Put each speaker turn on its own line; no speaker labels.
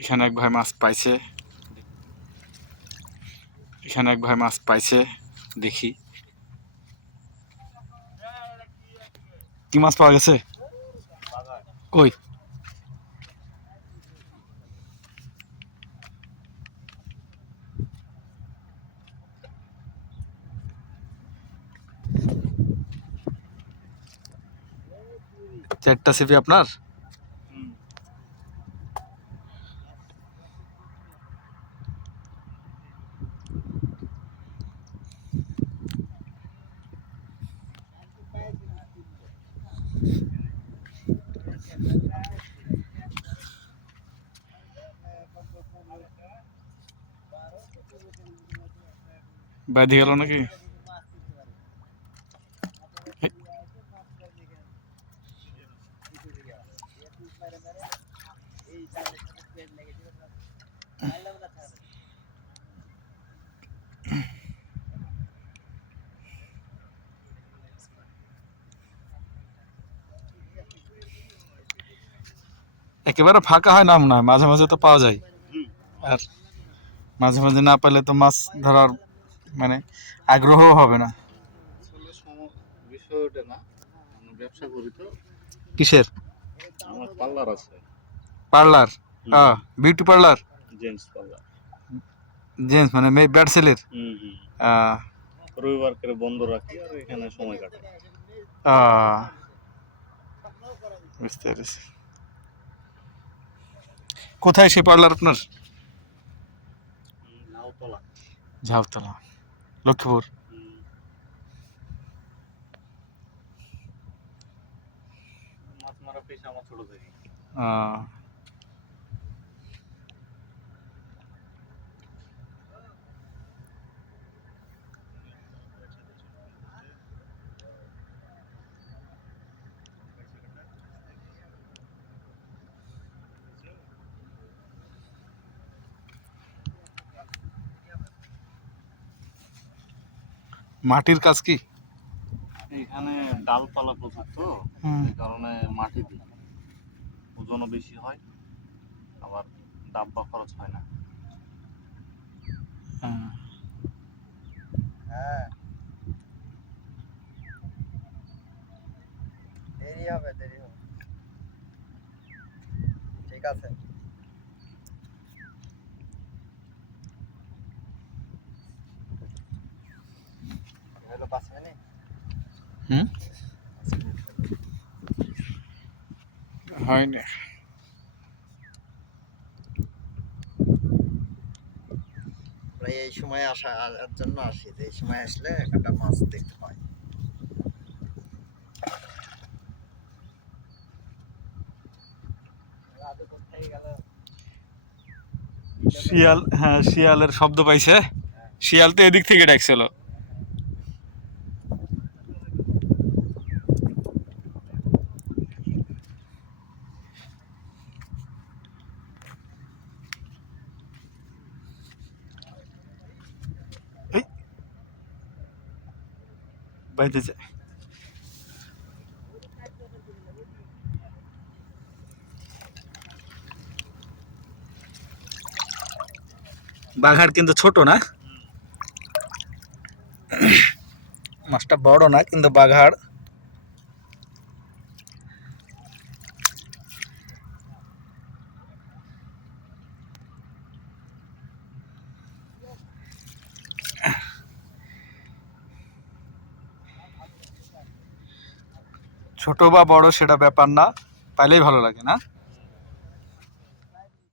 এখানে এক ভাই মাছ পাইছে। এখানে এক ভাই মাছ পাইছে, দেখি। কি মাছ পাওয়া গেছে? কই? চারটা সিপি আপনার? বাইধে গেল নাকি? একেবারে ফাঁকা হয় না মনে হয় মাঝে মাঝে তো পাওয়া যায়। আর মাঝে মাঝে না পেলে তো মাছ ধরার মানে আগ্রহ হবে না।
আসলে সম- বিষয় না ব্যবসা করি তো।
কিসের?
আমার পার্লার আছে।
পার্লার? হ্যাঁ beauty parlour?
Gents parlour.
Gents মানে মেয়ে ব্যাট সেলের?
রবিবার করে বন্ধ রাখি আর এখানে সময় কাটাই।
বুঝতে পেরেছি। কোথায় সেই পার্লার আপনার
হুম, নাওতলা
ঝাউতলা লক্ষ্মীপুর।
মাছ মারা পেশা আমার ছোট থেকে
মাটির কাজ কি?
এখানে ডালপালা প্রচুর তো এই কারণে মাটি দিই ওজনও বেশি হয় আবার ডাব্বা খরচ হয় না।
আহ,
হ্যাঁ। দেরি হবে দেরি হবে। ঠিক আছে।
হুম?
আমরা এই সময় আসা আসার জন্য আসি। যে এই সময় আসলে একটা মাছ দেখতে পাই।
শিয়াল হ্যাঁ শিয়ালের শব্দ পাইছে। শিয়াল তো এদিক থেকে ডাকছিল। বাইতে যায়। বাঘার কিন্তু ছোট না। মাছটা বড় না কিন্তু বাঘার ছোট বা বড় সেটা ব্যাপার না পাইলেই ভালো লাগে না?